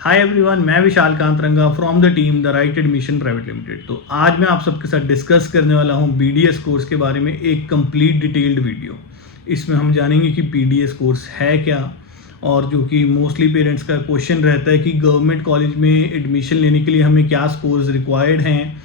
हाय everyone, मैं Vishal Kantaranga from the team the right admission private limited. तो आज मैं आप सबके साथ डिस्कस करने वाला हूं बीडीएस कोर्स के बारे में एक कंप्लीट डिटेल्ड वीडियो। इसमें हम जानेंगे कि बीडीएस कोर्स है क्या, और जो कि मोस्टली पेरेंट्स का क्वेश्चन रहता है कि गवर्नमेंट कॉलेज में एडमिशन लेने के लिए हमें क्या स्कोर्स रिक्वायर्ड हैं।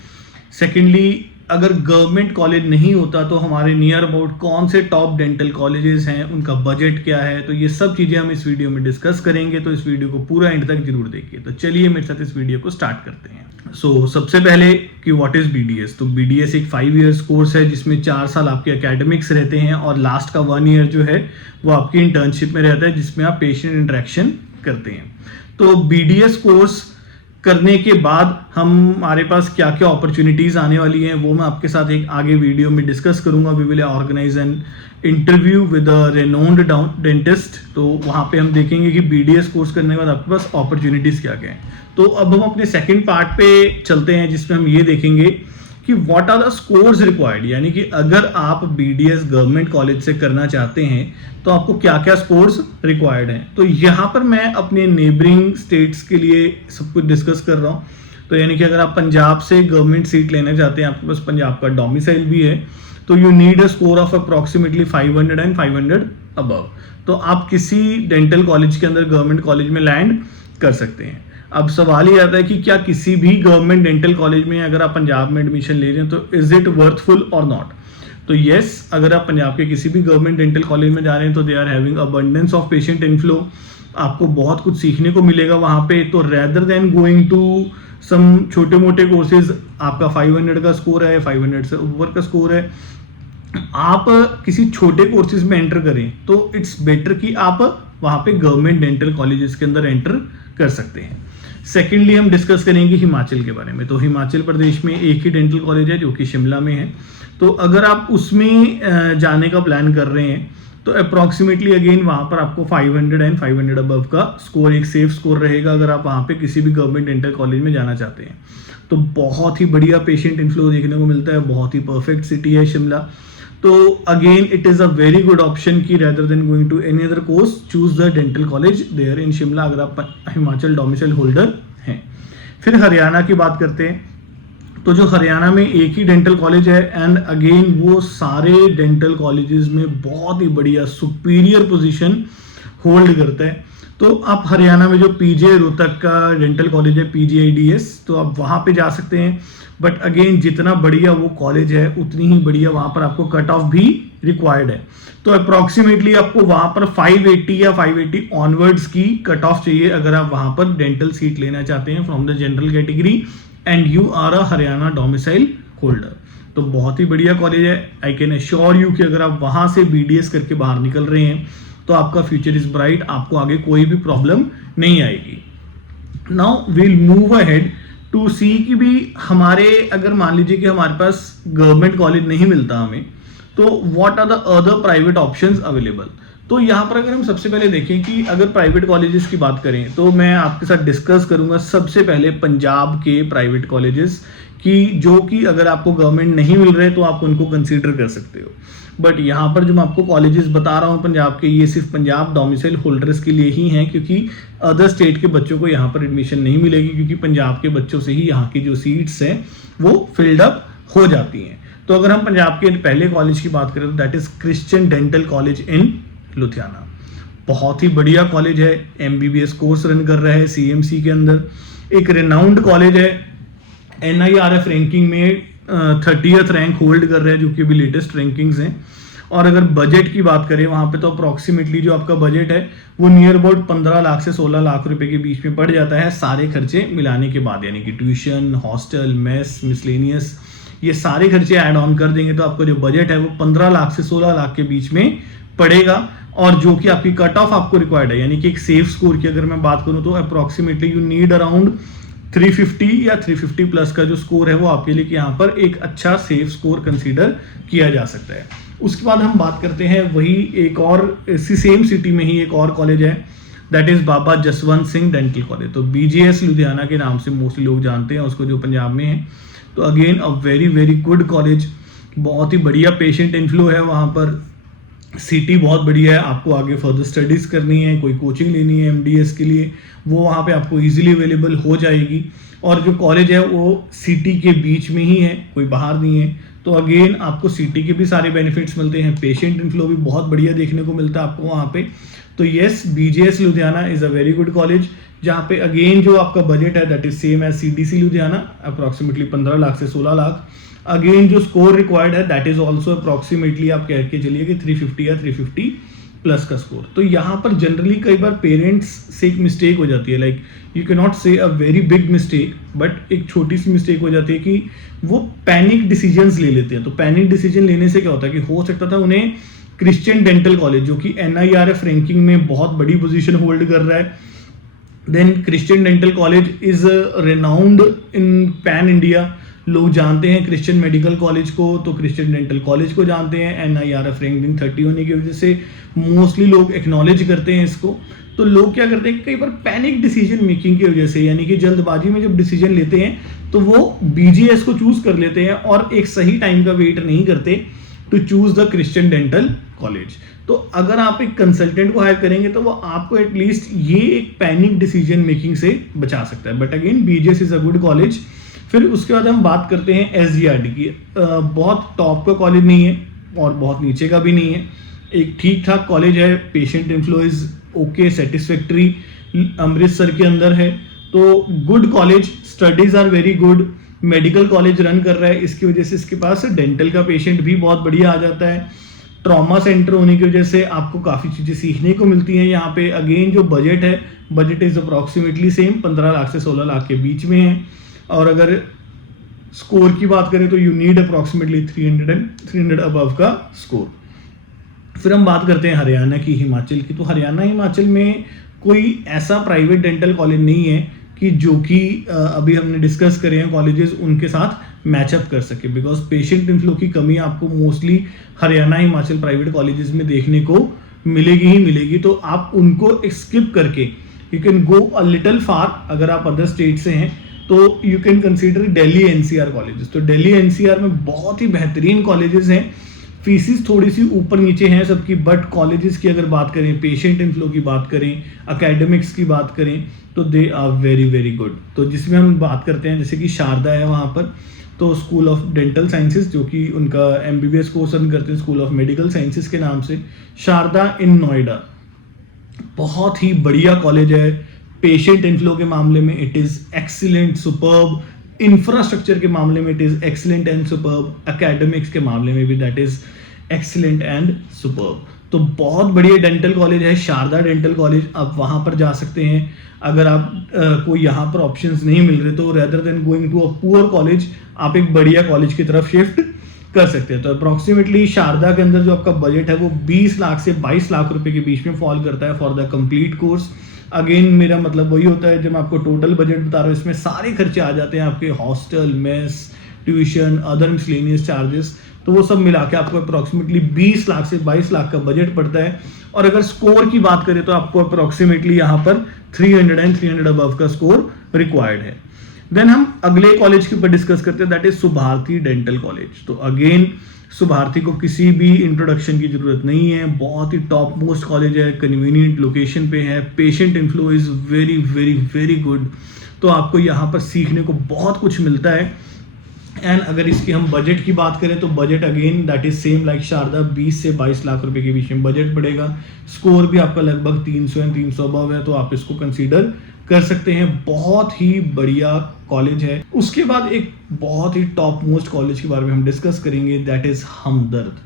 सेकेंडली, अगर गवर्नमेंट कॉलेज नहीं होता तो हमारे नियर अबाउट कौन से टॉप डेंटल कॉलेजेस हैं, उनका बजट क्या है। तो ये सब चीज़ें हम इस वीडियो में डिस्कस करेंगे, तो इस वीडियो को पूरा एंड तक जरूर देखिए। तो चलिए मेरे साथ इस वीडियो को स्टार्ट करते हैं। सबसे पहले कि व्हाट इज बीडीएस। तो बीडीएस एक 5 ईयर्स कोर्स है जिसमें 4 साल आपके एकेडमिक्स रहते हैं और लास्ट का 1 ईयर जो है वो आपकी इंटर्नशिप में रहता है, जिसमें आप पेशेंट इंटरेक्शन करते हैं। तो बीडीएस कोर्स करने के बाद हमारे पास क्या क्या अपॉर्चुनिटीज़ आने वाली हैं वो मैं आपके साथ एक आगे वीडियो में डिस्कस करूंगा। We will organise an interview with a renowned dentist. तो वहाँ पे हम देखेंगे कि बीडीएस कोर्स करने के बाद आपके पास अपॉर्चुनिटीज़ क्या क्या हैं। तो अब हम अपने सेकंड पार्ट पे चलते हैं, जिसमें हम ये देखेंगे कि what are the scores required, यानी कि अगर आप बीडीएस गवर्नमेंट कॉलेज से करना चाहते हैं तो आपको क्या क्या स्कोर्स रिक्वायर्ड हैं। तो यहाँ पर मैं अपने नेबरिंग स्टेट्स के लिए सब कुछ डिस्कस कर रहा हूँ। तो यानी कि अगर आप पंजाब से गवर्नमेंट सीट लेना चाहते हैं, आपके पास पंजाब का डोमिसाइल भी है, तो you need a score of approximately 500 and 500 above. तो आप किसी डेंटल कॉलेज के अंदर गवर्नमेंट कॉलेज में लैंड कर सकते हैं। अब सवाल ये आता है कि क्या किसी भी गवर्नमेंट डेंटल कॉलेज में अगर आप पंजाब में एडमिशन ले रहे हैं तो इज इट वर्थफुल और नॉट। तो यस, अगर आप पंजाब के किसी भी गवर्नमेंट डेंटल कॉलेज में जा रहे हैं तो they are having abundance of patient inflow, आपको बहुत कुछ सीखने को मिलेगा वहाँ पे। तो rather than going to some छोटे मोटे कोर्सेज, आपका 500 का स्कोर है, 500 से ऊपर का स्कोर है, आप किसी छोटे कोर्सेज में एंटर करें तो इट्स बेटर कि आप वहाँ पे गवर्नमेंट डेंटल कॉलेजेस के अंदर एंटर कर सकते हैं। सेकेंडली, हम डिस्कस करेंगे हिमाचल के बारे में। तो हिमाचल प्रदेश में एक ही डेंटल कॉलेज है जो कि शिमला में है। तो अगर आप उसमें जाने का प्लान कर रहे हैं तो अप्रॉक्सीमेटली अगेन वहाँ पर आपको 500 एंड 500 अबव का स्कोर एक सेफ स्कोर रहेगा अगर आप वहाँ पे किसी भी गवर्नमेंट डेंटल कॉलेज में जाना चाहते हैं। तो बहुत ही बढ़िया पेशेंट इनफ्लो देखने को मिलता है, बहुत ही परफेक्ट सिटी है शिमला। तो again it is a very good option की rather than going to any other course, choose the dental college there in Shimla अगर आप हिमाचल डोमिसाइल होल्डर हैं। फिर हरियाणा की बात करते हैं। तो जो हरियाणा में एक ही डेंटल कॉलेज है एंड अगेन वो सारे डेंटल कॉलेजेस में बहुत ही बढ़िया सुपीरियर पोजीशन होल्ड करता है। तो आप हरियाणा में जो पीजे रोहतक का डेंटल कॉलेज है, PGIDS, तो आप वहाँ पे जा सकते हैं। बट अगेन जितना बढ़िया वो कॉलेज है उतनी ही बढ़िया वहाँ पर आपको कट ऑफ भी रिक्वायर्ड है। तो अप्रॉक्सीमेटली आपको वहाँ पर 580 या 580 ऑनवर्ड्स की कट ऑफ चाहिए अगर आप वहाँ पर डेंटल सीट लेना चाहते हैं from the general category and you are a Haryana domicile holder. तो बहुत ही बढ़िया कॉलेज है। आई कैन एश्योर यू कि अगर आप वहाँ से BDS करके बाहर निकल रहे हैं तो आपका फ्यूचर इज ब्राइट, आपको आगे कोई भी प्रॉब्लम नहीं आएगी। Now will move ahead to see कि भी हमारे अगर मान लीजिए कि हमारे पास गवर्नमेंट कॉलेज नहीं मिलता हमें, तो what are the other private options available. तो यहाँ पर अगर हम सबसे पहले देखें कि अगर प्राइवेट कॉलेजेस की बात करें तो मैं आपके साथ डिस्कस करूंगा सबसे पहले पंजाब के प्राइवेट कॉलेजेस की, जो कि अगर आपको गवर्नमेंट नहीं मिल रहे तो आप उनको कंसीडर कर सकते हो। बट यहाँ पर जो मैं आपको कॉलेजेस बता रहा हूँ पंजाब के, ये सिर्फ पंजाब डोमिसाइल होल्डर्स के लिए ही हैं, क्योंकि अदर स्टेट के बच्चों को यहाँ पर एडमिशन नहीं मिलेगी, क्योंकि पंजाब के बच्चों से ही यहाँ की जो सीट्स हैं वो फिल्ड अप हो जाती हैं। तो अगर हम पंजाब के पहले कॉलेज की बात करें तो that is Christian dental college in Ludhiana. बहुत ही बढ़िया कॉलेज है, MBBS कोर्स रन कर रहा है CMC के अंदर। एक रेनाउंड कॉलेज है, NIRF रैंकिंग में 30th रैंक होल्ड कर रहा है, जो कि अभी लेटेस्ट रैंकिंग्स हैं। और अगर बजट की बात करें वहाँ पे तो अप्रॉक्सीमेटली जो आपका बजट है वो नियर अबाउट 15 लाख से 16 लाख रुपए के बीच में पड़ जाता है, सारे खर्चे मिलाने के बाद, यानी कि ट्यूशन, हॉस्टल, मेस, मिसलेनियस, ये सारे खर्चे ऐड ऑन कर देंगे तो आपका जो बजट है वो 15 लाख से 16 लाख के बीच में पड़ेगा। और जो कि आपकी कट ऑफ आपको रिक्वायर्ड है, यानी कि एक सेफ स्कोर की अगर मैं बात करूं तो अप्रॉक्सीमेटली यू नीड अराउंड 350 या 350 प्लस का जो स्कोर है वो आपके लिए कि यहाँ पर एक अच्छा सेफ स्कोर कंसीडर किया जा सकता है। उसके बाद हम बात करते हैं वही एक और इसी सेम सिटी में ही एक और कॉलेज है, that is Baba Jaswant Singh dental college. तो BJS लुधियाना के नाम से मोस्टली लोग जानते हैं उसको, जो पंजाब में है। तो again a very very good college, बहुत ही बढ़िया पेशेंट इनफ्लो है वहाँ पर। सिटी बहुत बढ़िया है, आपको आगे फर्दर स्टडीज़ करनी है, कोई कोचिंग लेनी है एमडीएस के लिए, वो वहाँ पे आपको इजीली अवेलेबल हो जाएगी। और जो कॉलेज है वो सिटी के बीच में ही है, कोई बाहर नहीं है। तो अगेन आपको सिटी के भी सारे बेनिफिट्स मिलते हैं, पेशेंट इनफ्लो भी बहुत बढ़िया देखने को मिलता है आपको वहाँ पे। तो yes, BJS Ludhiana is a very good college, जहाँ पे अगेन जो आपका बजट है that is same as CDC Ludhiana, approximately 15 lakh से 16 लाख। अगेन जो स्कोर रिक्वायर्ड है दैट इज ऑल्सो अप्रॉक्सीमेटली आप कह के चलिए कि 350 या 350 प्लस का स्कोर। तो यहाँ पर जनरली कई बार पेरेंट्स से एक मिस्टेक हो जाती है, लाइक यू कैन नॉट से a very big mistake, but एक छोटी सी मिस्टेक हो जाती है कि वो पैनिक डिसीजंस ले लेते हैं। तो पैनिक डिसीजन लेने से क्या होता है कि हो सकता था उन्हें क्रिश्चियन डेंटल कॉलेज, जो कि NIRF रैंकिंग में बहुत बड़ी पोजीशन होल्ड कर रहा है, then Christian dental college is renowned in pan India, लोग जानते हैं क्रिश्चियन मेडिकल कॉलेज को, तो क्रिश्चियन डेंटल कॉलेज को जानते हैं। NIRF रैंकिंग 30 होने की वजह से मोस्टली लोग एक्नॉलेज करते हैं इसको। तो लोग क्या करते हैं, कई बार पैनिक डिसीजन मेकिंग की वजह से, यानी कि जल्दबाजी में जब डिसीजन लेते हैं तो वो BGS को चूज कर लेते हैं और एक सही टाइम का वेट नहीं करते to choose the Christian dental college. तो अगर आप एक कंसल्टेंट को हायर करेंगे तो वो आपको एटलीस्ट ये एक पैनिक डिसीजन मेकिंग से बचा सकता है। But again BGS is a good college. फिर उसके बाद हम बात करते हैं SGRD की। बहुत टॉप का कॉलेज नहीं है और बहुत नीचे का भी नहीं है, एक ठीक ठाक कॉलेज है। Patient inflow is okay, satisfactory, Amritsar के अंदर है, तो good college, studies are very good, medical college run कर रहा है, इसकी वजह से इसके पास डेंटल का पेशेंट भी बहुत बढ़िया आ जाता है। ट्रॉमा सेंटर होने की वजह से आपको काफ़ी चीज़ें सीखने को मिलती हैं यहाँ पे। अगेन जो बजट है, budget is approximately same, 15 lakh से 16 लाख के बीच में है। और अगर स्कोर की बात करें तो यू नीड अप्रॉक्सीमेटली 300 अबव का स्कोर। फिर हम बात करते हैं हरियाणा की, हिमाचल की। तो हरियाणा हिमाचल में कोई ऐसा प्राइवेट डेंटल कॉलेज नहीं है कि जो कि अभी हमने डिस्कस करे हैं कॉलेजेस, उनके साथ मैचअप कर सके, बिकॉज पेशेंट इनफ्लो की कमी आपको mostly Haryana Himachal private colleges में देखने को मिलेगी ही मिलेगी। तो आप उनको स्किप करके you can go a little far. अगर आप अदर स्टेट से हैं तो you can consider Delhi NCR colleges. तो दिल्ली NCR में बहुत ही बेहतरीन कॉलेजेस हैं, फीसिस थोड़ी सी ऊपर नीचे हैं सबकी, बट कॉलेजेस की अगर बात करें, पेशेंट इनफ्लो की बात करें, एकेडमिक्स की बात करें, तो they are very very good. तो जिसमें हम बात करते हैं जैसे कि शारदा है वहाँ पर, तो स्कूल ऑफ डेंटल साइंसेज, जो कि उनका MBBS कोर्स रन करते हैं स्कूल ऑफ मेडिकल साइंसेज के नाम से, शारदा इन नोएडा, बहुत ही बढ़िया कॉलेज है। पेशेंट इनफ्लो के मामले में it is excellent, superb. Infrastructure के मामले में it is excellent and superb. Academics के मामले में भी that is excellent and superb. तो बहुत बढ़िया डेंटल कॉलेज है शारदा डेंटल कॉलेज, आप वहाँ पर जा सकते हैं। अगर आप कोई यहाँ पर ऑप्शंस नहीं मिल रहे तो rather than going to a poor college, आप एक बढ़िया कॉलेज की तरफ शिफ्ट कर सकते हैं। तो अप्रॉक्सीमेटली शारदा के अंदर जो आपका बजट है वो 20 लाख से 22 लाख रुपए के बीच में फॉल करता है for the complete course. Again मेरा मतलब वही होता है, जब मैं आपको टोटल बजट बता रहा हूँ इसमें सारे खर्चे आ जाते हैं, आपके hostel, mess, tuition, other miscellaneous charges, तो वो सब मिला के आपको अप्रॉक्सीमेटली 20 लाख से 22 लाख का बजट पड़ता है। और अगर स्कोर की बात करें तो आपको अप्रॉक्सीमेटली यहाँ पर 300 अबव का स्कोर रिक्वायर्ड है। देन हम अगले कॉलेज के ऊपर डिस्कस करते हैं, that is Subharti dental college. तो अगेन सुभारती को किसी भी इंट्रोडक्शन की जरूरत नहीं है, बहुत ही टॉप मोस्ट कॉलेज है, कन्वीनियंट लोकेशन पे है, patient inflow is very very very good. तो आपको यहाँ पर सीखने को बहुत कुछ मिलता है। एंड अगर इसकी हम बजट की बात करें तो budget again that is same like Sharda, 20 से 22 लाख रुपए के बीच में बजट पड़ेगा। स्कोर भी आपका लगभग 300 एंड 300 अबव है, तो आप इसको कंसीडर कर सकते हैं। बहुत ही बढ़िया कॉलेज है। उसके बाद एक बहुत ही टॉप मोस्ट कॉलेज के बारे में हम डिस्कस करेंगे, दैट इज हमदर्द।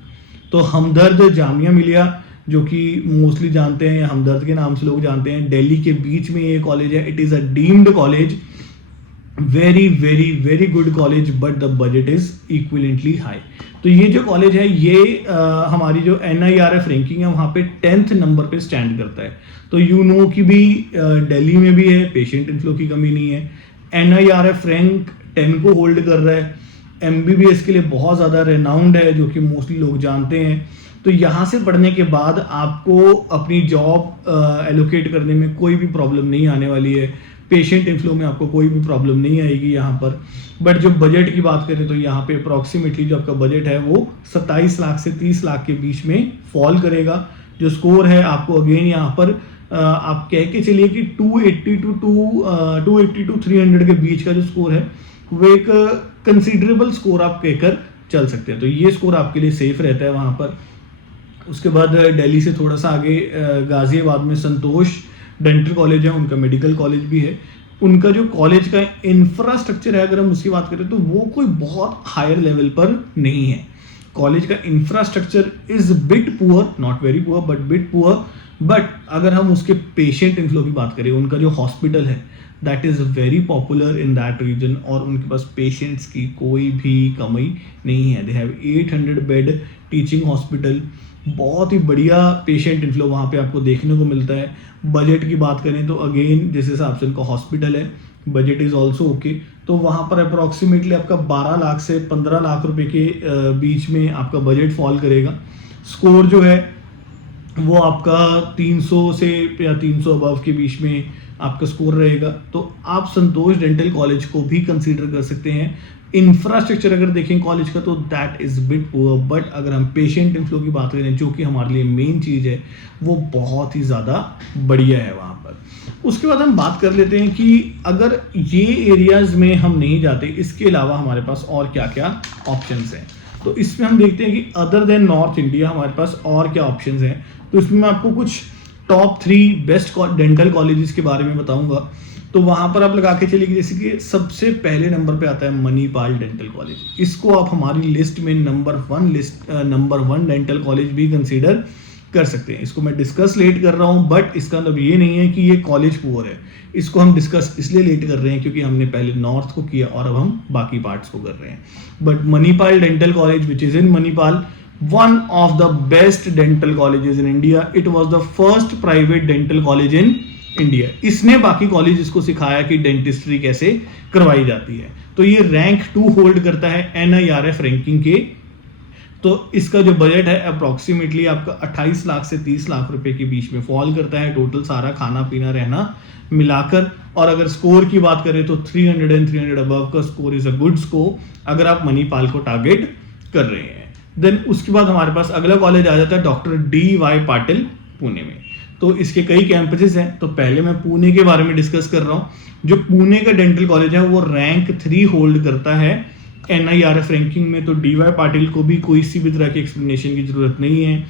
तो हमदर्द जामिया मिलिया, जो कि मोस्टली जानते हैं हमदर्द के नाम से लोग जानते हैं, दिल्ली के बीच में ये कॉलेज है। It is a deemed college, very very very good college, but the budget is equivalently high. तो ये जो कॉलेज है ये हमारी जो NIRF रैंकिंग है वहाँ पे 10th नंबर पे स्टैंड करता है। तो यू नो कि भी दिल्ली में भी है, पेशेंट इनफ्लो की कमी नहीं है। NIRF रैंक 10 को होल्ड कर रहा है। MBBS के लिए बहुत ज़्यादा रेनाउंड है, जो कि मोस्टली लोग जानते हैं। तो यहाँ से पढ़ने के बाद आपको अपनी जॉब एलोकेट करने में कोई भी प्रॉब्लम नहीं आने वाली है। पेशेंट इनफ्लो में आपको कोई भी प्रॉब्लम नहीं आएगी यहाँ पर। बट जो बजट की बात करें तो यहाँ पे अप्रॉक्सीमेटली जो आपका बजट है वो 27 लाख से 30 लाख के बीच में फॉल करेगा। जो स्कोर है आपको अगेन यहाँ पर आप कह के चलिए कि 280 टू 300 के बीच का जो स्कोर है वो एक कंसिडरेबल स्कोर आप कहकर चल सकते हैं। तो ये स्कोर आपके लिए सेफ रहता है वहाँ पर। उसके बाद दिल्ली से थोड़ा सा आगे गाजियाबाद में संतोष डेंटल कॉलेज है, उनका मेडिकल कॉलेज भी है। उनका जो कॉलेज का इंफ्रास्ट्रक्चर है अगर हम उसकी बात करें तो वो कोई बहुत हायर लेवल पर नहीं है। कॉलेज का infrastructure is bit poor, not very poor but bit poor. But अगर हम उसके पेशेंट इनफ्लो की बात करें, उनका जो हॉस्पिटल है that is very popular in that region और उनके पास पेशेंट्स की कोई भी कमी नहीं है। They have 800 bed teaching hospital, बहुत ही बढ़िया पेशेंट इनफ्लो वहाँ पे आपको देखने को मिलता है। बजट की बात करें तो अगेन जिस हिसाब से उनका हॉस्पिटल है बजट इज़ ऑल्सो ओके। तो वहाँ पर अप्रॉक्सीमेटली आपका 12 लाख से 15 लाख रुपए के बीच में आपका बजट फॉल करेगा। स्कोर जो है वो आपका 300 से या 300 अबव के बीच में आपका स्कोर रहेगा। तो आप संतोष डेंटल कॉलेज को भी कंसीडर कर सकते हैं। इंफ्रास्ट्रक्चर अगर देखें कॉलेज का तो that is bit poor, but अगर हम पेशेंट इनफ्लो की बात करें जो कि हमारे लिए मेन चीज़ है वो बहुत ही ज़्यादा बढ़िया है वहाँ पर। उसके बाद हम बात कर लेते हैं कि अगर ये एरियाज में हम नहीं जाते, इसके अलावा हमारे पास और क्या क्या ऑप्शंस हैं। तो इसमें हम देखते हैं कि अदर देन नॉर्थ इंडिया हमारे पास और क्या ऑप्शंस हैं। तो इसमें मैं आपको कुछ टॉप 3 बेस्ट डेंटल कॉलेजेस के बारे में बताऊंगा। तो वहाँ पर आप लगा के चलिए कि जैसे कि सबसे पहले नंबर पे आता है मणिपाल डेंटल कॉलेज। इसको आप हमारी लिस्ट में नंबर 1 डेंटल कॉलेज भी कंसीडर कर सकते हैं। इसको मैं डिस्कस लेट कर रहा हूँ बट इसका मतलब ये नहीं है कि ये कॉलेज पुअर है। इसको हम डिस्कस इसलिए लेट कर रहे हैं क्योंकि हमने पहले नॉर्थ को किया और अब हम बाकी पार्ट्स को कर रहे हैं। But Manipal dental college which is in Manipal, one of the best dental colleges in India. It was the first private dental college in India. इसने बाकी कॉलेज को सिखाया कि डेंटिस्ट्री कैसे करवाई जाती है। तो ये रैंक 2 होल्ड करता है NIRF रैंकिंग के। तो इसका जो बजट है अप्रॉक्सीमेटली आपका 28 लाख से 30 लाख रुपए के बीच में फॉल करता है, टोटल सारा खाना पीना रहना मिलाकर। और अगर स्कोर की बात करें तो 300 and 300 अबव का score is a good score अगर आप मणिपाल को टारगेट कर रहे हैं। देन उसके बाद हमारे पास अगला कॉलेज आ जाता है डॉक्टर DY पाटिल पुणे में। तो इसके कई कैंपसेस हैं। तो पहले मैं पुणे के बारे में डिस्कस कर रहा हूँ। जो पुणे का डेंटल कॉलेज है वो रैंक 3 होल्ड करता है NIRF रैंकिंग में। तो DY पाटिल को भी कोई सी भी तरह की एक्सप्लेनेशन की जरूरत नहीं है।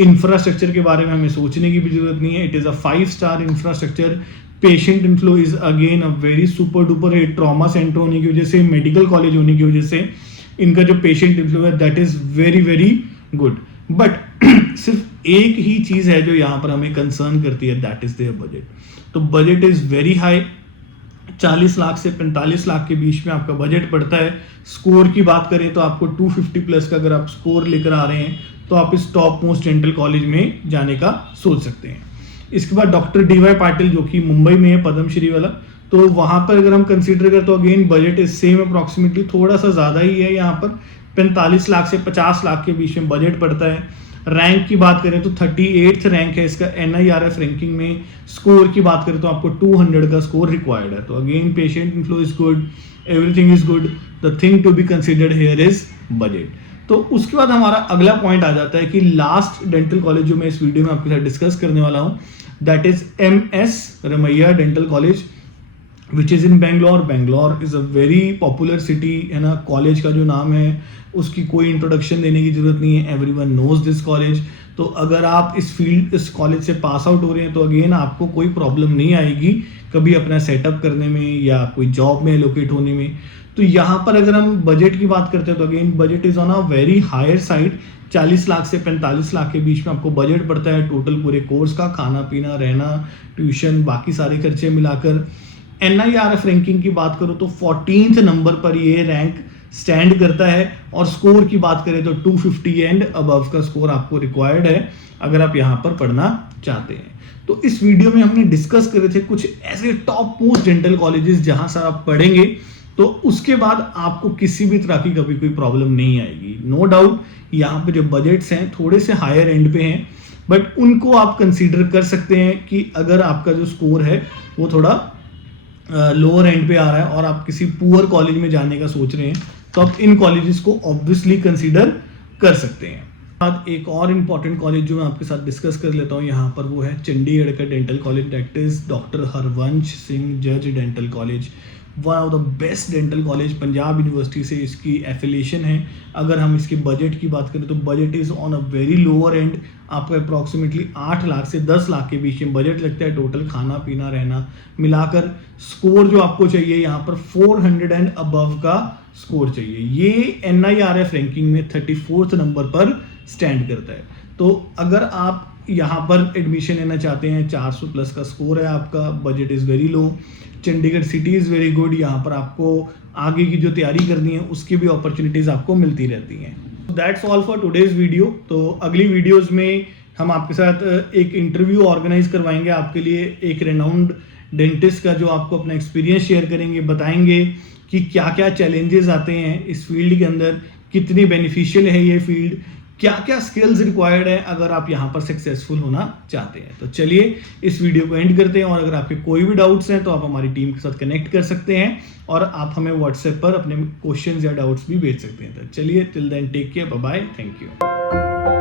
इंफ्रास्ट्रक्चर के बारे में हमें सोचने की भी जरूरत नहीं है। It is a five-star infrastructure. Patient inflow is again a very super duper hit. Trauma centre होने की वजह से, मेडिकल कॉलेज होने की वजह से इनका जो पेशेंट इनफ्लो है that is very very good. But सिर्फ एक ही चीज है जो यहाँ पर हमें कंसर्न करती है, दैट इज देयर बजट। तो budget is very high, 40 lakh से 45 लाख के बीच में आपका बजट पड़ता है। स्कोर की बात करें तो आपको 250 प्लस का अगर आप स्कोर लेकर आ रहे हैं तो आप इस टॉप मोस्ट डेंटल कॉलेज में जाने का सोच सकते हैं। इसके बाद डॉक्टर DY पाटिल जो कि मुंबई में है, पद्मश्री वाला। तो वहाँ पर अगर हम कंसीडर करें तो again budget is same approximately, थोड़ा सा ज़्यादा ही है। यहाँ पर 45 लाख से 50 लाख के बीच में बजट पड़ता है। रैंक की बात करें तो 38th रैंक है इसका NIRF रैंकिंग में। स्कोर की बात करें तो आपको 200 का स्कोर रिक्वायर्ड है। तो again patient inflow is good, everything is good, the thing to be considered here is budget. तो उसके बाद हमारा अगला पॉइंट आ जाता है कि लास्ट डेंटल कॉलेज जो मैं इस वीडियो में आपके साथ डिस्कस करने वाला हूँ that is MS Ramaiah dental college which is in Bangalore. Bangalore is a very popular city है ना। कॉलेज का जो नाम है उसकी कोई इंट्रोडक्शन देने की जरूरत नहीं है, एवरीवन नोज दिस कॉलेज। तो अगर आप इस कॉलेज से पास आउट हो रहे हैं तो अगेन आपको कोई प्रॉब्लम नहीं आएगी कभी अपना सेटअप करने में या कोई जॉब में लोकेट होने में। तो यहाँ पर अगर हम बजट की बात करते हैं तो again budget is on a very higher side. 40 lakh से 45 लाख के बीच में आपको बजट पड़ता है टोटल पूरे कोर्स का, खाना पीना रहना, ट्यूशन, बाकी सारे खर्चे मिलाकर। NIRF रैंकिंग की बात करो तो 14th नंबर पर ये रैंक स्टैंड करता है। और स्कोर की बात करें तो 250 एंड अबव का स्कोर आपको रिक्वायर्ड है अगर आप यहाँ पर पढ़ना चाहते हैं। तो इस वीडियो में हमने डिस्कस करे थे कुछ ऐसे टॉप मोस्ट डेंटल कॉलेजेस जहां से आप पढ़ेंगे तो उसके बाद आपको किसी भी तरह की कभी कोई प्रॉब्लम नहीं आएगी। नो डाउट यहाँ पे जो बजट्स हैं थोड़े से हायर एंड पे हैं, बट उनको आप कंसीडर कर सकते हैं कि अगर आपका जो स्कोर है वो थोड़ा लोअर एंड पे आ रहा है और आप किसी पुअर कॉलेज में जाने का सोच रहे हैं तो आप इन कॉलेजेस को ऑब्वियसली कंसीडर कर सकते हैं। बाद एक और इम्पॉर्टेंट कॉलेज जो मैं आपके साथ डिस्कस कर लेता हूँ यहाँ पर, वो है चंडीगढ़ का dental college, that is doctor Harvansh Singh जज dental college. One of the best dental college, Punjab university से इसकी एफिलिएशन है। अगर हम इसके बजट की बात करें तो budget is on a very lower and, आपको अप्रॉक्सीमेटली 8 लाख से 10 लाख के बीच में बजट लगता है। टोटल खाना पीना रहना मिलाकर स्कोर जो आपको चाहिए यहाँ पर 400 एंड अबव का स्कोर चाहिए। ये NIRF रैंकिंग में 34th नंबर पर स्टैंड करता है। तो अगर आप यहाँ पर एडमिशन लेना चाहते हैं, 400 प्लस का स्कोर है आपका, budget is very low, Chandigarh city is very good, यहाँ पर आपको आगे की जो तैयारी करनी है उसकी भी अपॉर्चुनिटीज़ आपको मिलती रहती हैं। That's all for today's video. तो अगली वीडियोज़ में हम आपके साथ एक इंटरव्यू ऑर्गेनाइज करवाएंगे आपके लिए, एक रेनाउंड डेंटिस्ट का, जो आपको अपना एक्सपीरियंस शेयर करेंगे, बताएंगे कि क्या क्या चैलेंजेस आते हैं इस फील्ड के अंदर, कितनी बेनिफिशियल है ये फील्ड, क्या क्या स्किल्स रिक्वायर्ड है अगर आप यहाँ पर सक्सेसफुल होना चाहते हैं। तो चलिए इस वीडियो को एंड करते हैं, और अगर आपके कोई भी डाउट्स हैं तो आप हमारी टीम के साथ कनेक्ट कर सकते हैं और आप हमें व्हाट्सएप पर अपने क्वेश्चंस या डाउट्स भी भेज सकते हैं। तो चलिए till then take care, bye bye, thank you.